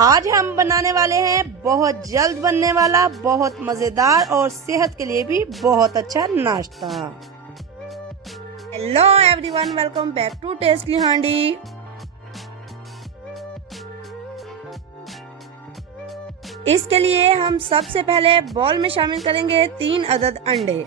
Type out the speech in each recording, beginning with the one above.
आज हम बनाने वाले हैं बहुत जल्द बनने वाला, बहुत मजेदार और सेहत के लिए भी बहुत अच्छा नाश्ता। Hello everyone, welcome back to Tastely Handi. इसके लिए हम सबसे पहले बाउल में शामिल करेंगे 3 अदद अंडे।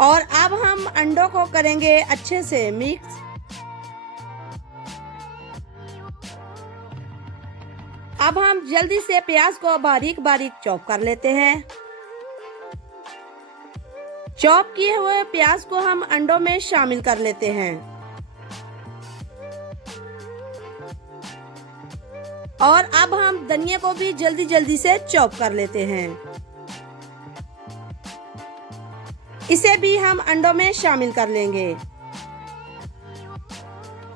और अब हम अंडों को करेंगे अच्छे से मिक्स। अब हम जल्दी से प्याज को बारीक बारीक चॉप कर लेते हैं। चॉप किए हुए प्याज को हम अंडों में शामिल कर लेते हैं और अब हम धनिया को भी जल्दी जल्दी से चॉप कर लेते हैं। इसे भी हम अंडों में शामिल कर लेंगे।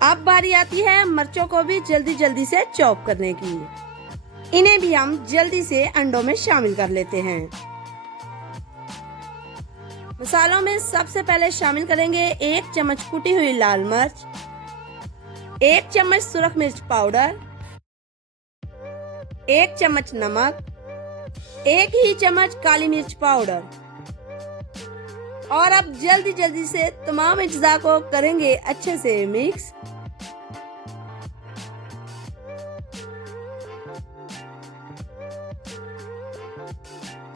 अब बारी आती है मिर्चों को भी जल्दी जल्दी से चॉप करने की। इन्हें भी हम जल्दी से अंडों में शामिल कर लेते हैं। मसालों में सबसे पहले शामिल करेंगे 1 चम्मच कुटी हुई लाल मिर्च, 1 चम्मच सुरख मिर्च पाउडर, 1 चम्मच नमक, 1 ही चम्मच काली मिर्च पाउडर। और अब जल्दी जल्दी से तमाम अज्जा को करेंगे अच्छे से मिक्स।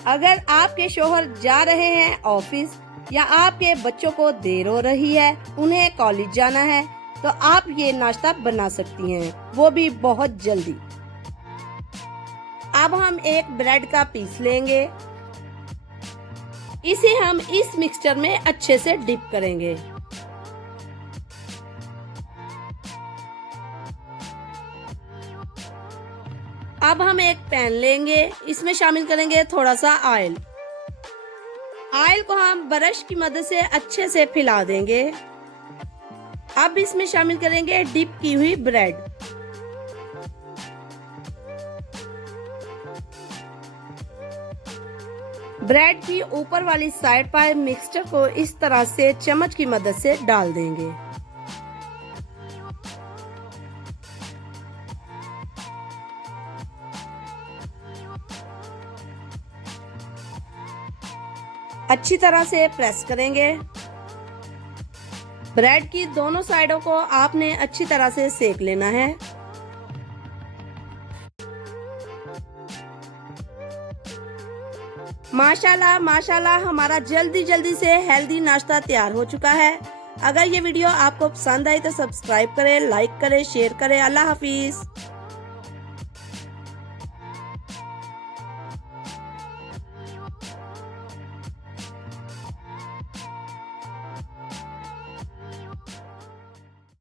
अगर आपके शोहर जा रहे हैं ऑफिस या आपके बच्चों को देर हो रही है, उन्हें कॉलेज जाना है, तो आप ये नाश्ता बना सकती हैं, वो भी बहुत जल्दी। अब हम एक ब्रेड का पीस लेंगे। इसे हम इस मिक्सचर में अच्छे से डिप करेंगे। अब हम एक पैन लेंगे, इसमें शामिल करेंगे थोड़ा सा ऑयल। ऑयल को हम ब्रश की मदद से अच्छे से फैला देंगे। अब इसमें शामिल करेंगे डिप की हुई ब्रेड। ब्रेड की ऊपर वाली साइड पर मिक्सचर को इस तरह से चम्मच की मदद से डाल देंगे। अच्छी तरह से प्रेस करेंगे। ब्रेड की दोनों साइडों को आपने अच्छी तरह से सेक लेना है। माशाल्लाह माशाल्लाह, हमारा जल्दी जल्दी से हेल्दी नाश्ता तैयार हो चुका है। अगर ये वीडियो आपको पसंद आई तो सब्सक्राइब करें, लाइक करें, शेयर करें। अल्लाह हाफिज।